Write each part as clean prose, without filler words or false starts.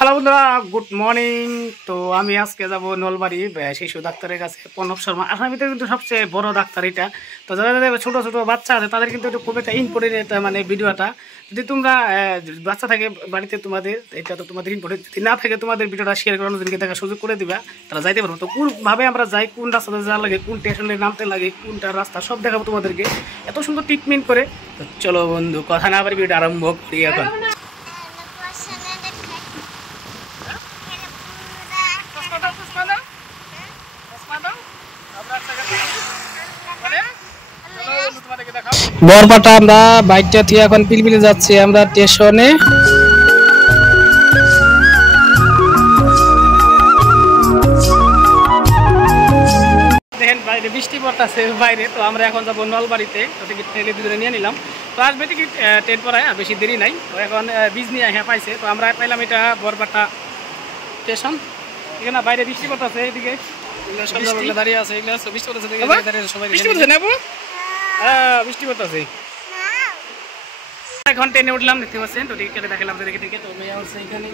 Hello বন্ধুরা, good morning. তো আমি আজকে যাব নলবাড়ি শিশু ডাক্তারের কাছে, প্রণব শর্মা। আসার ভিতরে কিন্তু সবচেয়ে বড় ডাক্তার এটা। তো যাদের ছোটো ছোটো বাচ্চা আছে তাদের কিন্তু একটু খুব একটা ইম্পর্টেন্ট মানে ভিডিওটা। যদি তোমরা বাচ্চা থাকে বাড়িতে তোমাদের, এটা তো তোমাদের ইম্পর্টেন্ট। যদি না থাকে তোমাদের ভিডিওটা শেয়ার করানোর জন্য দেখার সুযোগ করে দিবা, তারা যাইতে পারবো। তো কোনভাবে আমরা যাই, কোন রাস্তাতে যাওয়া লাগে, কোন স্টেশনে নামতে লাগে, কোনটা রাস্তা, সব দেখাবো তোমাদেরকে এত সুন্দর ট্রিটমেন্ট করে। তো চলো বন্ধু, কথা না আবার ভিডিও আরম্ভ করি এখন। বরপাটা আমরা বাইকটা থেকে এখন পিলপিলে যাচ্ছি আমরা স্টেশনে। দেখেন বাইরে বৃষ্টি পড়তেছে বাইরে। তো আমরা এখন যাবো নলবাড়িতে। তো টিকিট দুজনে নিয়ে নিলাম। তো আসবে টিকিট ট্রেন পড়ায়, আর বেশি দেরি নাই। তো এখন বীজ নিয়ে হ্যাঁ পাইছে। তো আমরা পাইলাম এটা বরপাটা স্টেশন। এখানে বাইরে বৃষ্টি পড়তেছে, এদিকে দাঁড়িয়ে আছে। বৃষ্টি পড়তেছে, বৃষ্টি পড়তেছে না? হ্যাঁ, বৃষ্টি পড়তেছে। এখন ট্রেনে উঠলাম, দেখতে পাচ্ছেন। তো টিকিট কেটে দেখালাম দেখে টিকিট। তো মেয়ে হচ্ছে এখানে।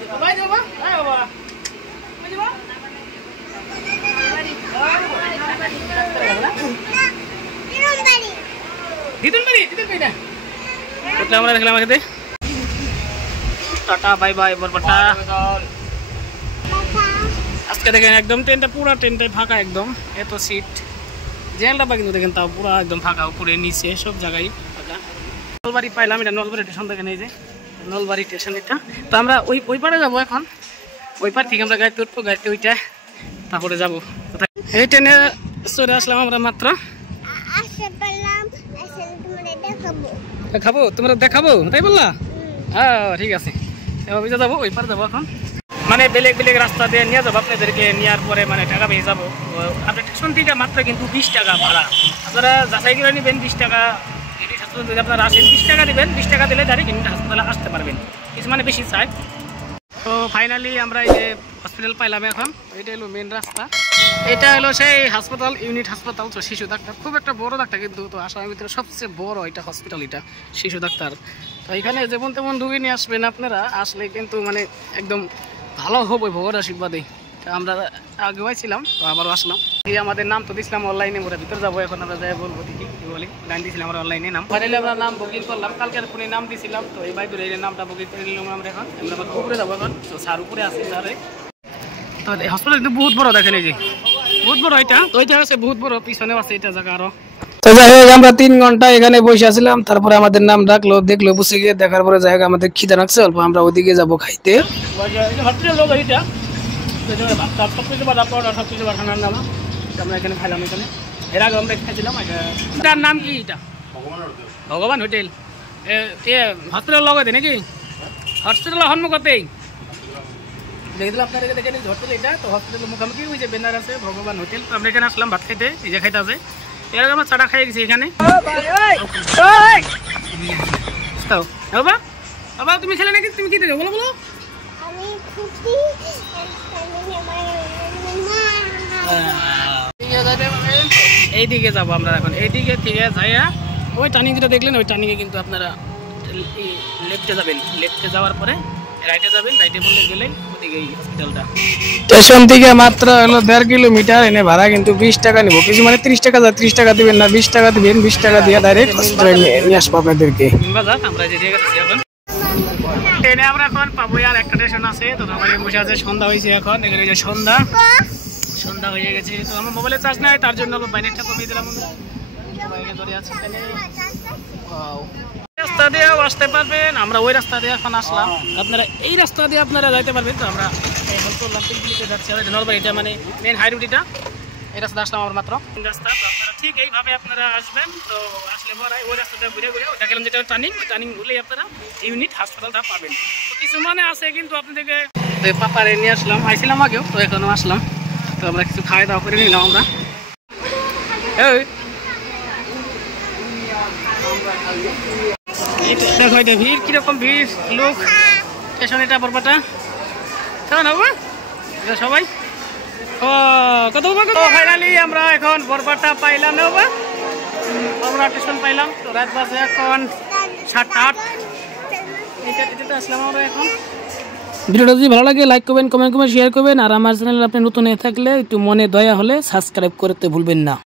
আমরা দেখলাম এখানে। Tata bye bye Barpeta. আজকে দেখেন একদম ট্রেনটা, পুরো ট্রেনটাই ফাঁকা একদম। এত সিট জেলটা বা কিন্তু দেখেন তাও পুরো একদম ফাঁকা, উপরে নিচে সব জায়গায় ফাঁকা। নলবাড়ি পাইলাম, এটা নলবাড়ি স্টেশন দেখেন, এই যে নলবাড়ি স্টেশন এটা। তো আমরা ওই পারে যাবো এখন। ওই পার থেকে আমরা গাড়িতে উঠবো, গাড়িতে ওইটা তারপরে যাবো। এই ট্রেনে চলে আসলাম আমরা মাত্র। খাবো, তোমরা দেখাবো তাই বললা? হ্যাঁ ঠিক আছে, যাবো ওই পারে যাবো এখন। মানে বেলেগ বেলেগ রাস্তা দিয়ে নিয়ে যাবো আপনাদেরকে। নেওয়ার পরে মানে টাকা পেয়ে যাবো। আপনার স্টেশন থেকে মাত্র কিন্তু 20 টাকা ভাড়া। আপনারা যাচাই করে নেবেন 20 টাকা। এটি হাসপাতাল যদি আপনারা আসেন 20 টাকা দেবেন। 20 টাকা দিলে ডাইরেক্ট কিন্তু হাসপাতালে আসতে পারবেন। কিছু মানে বেশি চাই। তো ফাইনালি আমরা এই যে হসপিটাল পাইলাম এখন। এটা হলো মেন রাস্তা। এটা হলো সেই হাসপাতাল, ইউনিট হাসপাতাল। তো শিশু ডাক্তার, খুব একটা বড় ডাক্তার কিন্তু। তো আসামের ভিতরে সবচেয়ে বড় এটা হসপিটাল, এটা শিশু ডাক্তার। তো এখানে যেমন তেমন রুগী নিয়ে আসবেন আপনারা। আসলে কিন্তু মানে একদম ভালো হবে ভগবান আশীর্বাদে। আমরা আগে পাইছিলাম, তো আবারও আসলাম। এই আমাদের নাম তো দিয়েছিলাম অনলাইনে, ওরা ভিতরে যাবো এখন। আমরা যাই বলবো দেখি কি বলি। লাইন দিয়েছিলাম আমরা অনলাইনে, নাম ফাইনালি আমরা নাম বুকিং করলাম। কালকের ফোনে নাম দিয়েছিলাম। তো এই বাইকের এই নামটা বুকিং করে নিলাম আমরা এখন। আমরা আবার উপরে যাবো এখন। তো স্যার উপরে আছে স্যারে। তো হসপিটাল কিন্তু বহুত বড়, দেখেন এই যে বহুত বড় এটা। তো ওইটা আছে বহুত বড়, পিছনেও আছে এটা জায়গা আরো। তো যাই হোক আমরা 3 ঘন্টা এখানে বসে আসলাম। তারপরে আমাদের নাম ডাকলো, দেখলো, বসে গিয়ে দেখার পরে জায়গা আমাদের খিদা লাগছে অল্প, আমরা ওইদিকে যাবো খাইতে। আমরা এখানে খাইলাম। এখানে এর আগে আমরা খাইছিলাম। এটার নাম কি? এটা ভগবান হোটেল। হসপিটাল লগাতে নাকি? হসপিটাল সম্মুখতেই দেখলাম আপনার দেখে হোটেল এটা। তো হসপিটালের মুখোমুখি ওই যে ব্যানার আছে ভগবান হোটেল। তো আমরা এখানে আসলাম ভাত খাইতে, এই যে খাইতে আছে। এর আগে আমরা চাটা খাই গেছি এখানে। বাবা বাবা তুমি খেলে নাকি? তুমি কি দেবে বলো বলো। এইদিকে যাবো আমরা এখন। এইদিকে থেকে যাইয়া ওই টার্নিং যেটা দেখলেন, ওই টার্নিংয়ে কিন্তু আপনারা লেফটে যাবেন। লেফটে যাওয়ার পরে রাইটে যাবেন। রাইটে বললে গেলেই ওদিকে এই হসপিটালটা। স্টেশন থেকে মাত্র হলো 1.5 কিলোমিটার। এনে ভাড়া কিন্তু 20 টাকা নিব। কিছু মানে 30 টাকা, 30 টাকা দিবেন না, 20 টাকা দিবেন। 20 টাকা দিয়ে ডাইরেক্ট হসপিটালে নিয়ে আসবো আপনাদেরকে। আমরা যে জায়গাতে এখন ট্রেনে আমরা এখন পাবো আর একটা স্টেশন আছে। তো আমাদের বসে আছে, সন্ধ্যা হয়েছে এখন। এখানে যে সন্ধ্যা হয়ে গেছে। তো আমার মোবাইলে চার্জ নাই, তার জন্য বাইরেটা কমিয়ে দিলাম। রাস্তা দিয়ে আসতে পারবেন। আমরা ওই রাস্তা দিয়ে এখন আসলাম। আপনারা এই রাস্তা দিয়ে আপনারা যাইতে পারবেন। তো আমরা যাচ্ছি নলবাড়ি, এটা মানে মেন হাই রুট এটা। এই রাস্তা আসলাম আমার মাত্র রাস্তা। তো আপনারা ঠিক এইভাবে আপনারা আসবেন। তো আসলে ওই রাস্তাটা ঘুরে ঘুরে দেখালাম যেটা টার্নিং ঘুরলেই আপনারা ইউনিট হাসপাতালটা পাবেন। তো কিছু মানে আছে কিন্তু আপনাদেরকে পাপারে নিয়ে আসলাম, আইছিলাম আগেও, তো এখনও আসলাম। তো আমরা কিছু খাওয়া দাওয়া করে নিলাম আমরা। দেখো এটা ভিড়, কিরকম ভিড় লোক স্টেশন। এটা বরপাটা সবাই কত ফাইনালি আমরা এখন বরপাটা পাইলাম। আমরা স্টেশন পাইলাম। তো রাত বাজে এখন 7:08। এটাতে আসলাম আমরা এখন। ভিডিওটা যদি ভালো লাগে লাইক করবেন, কমেন্ট করবেন, শেয়ার করবেন। আর আমার চ্যানেলে আপনি নতুন হয়ে থাকলে একটু মনে দয়া হলে সাবস্ক্রাইব করতে ভুলবেন না।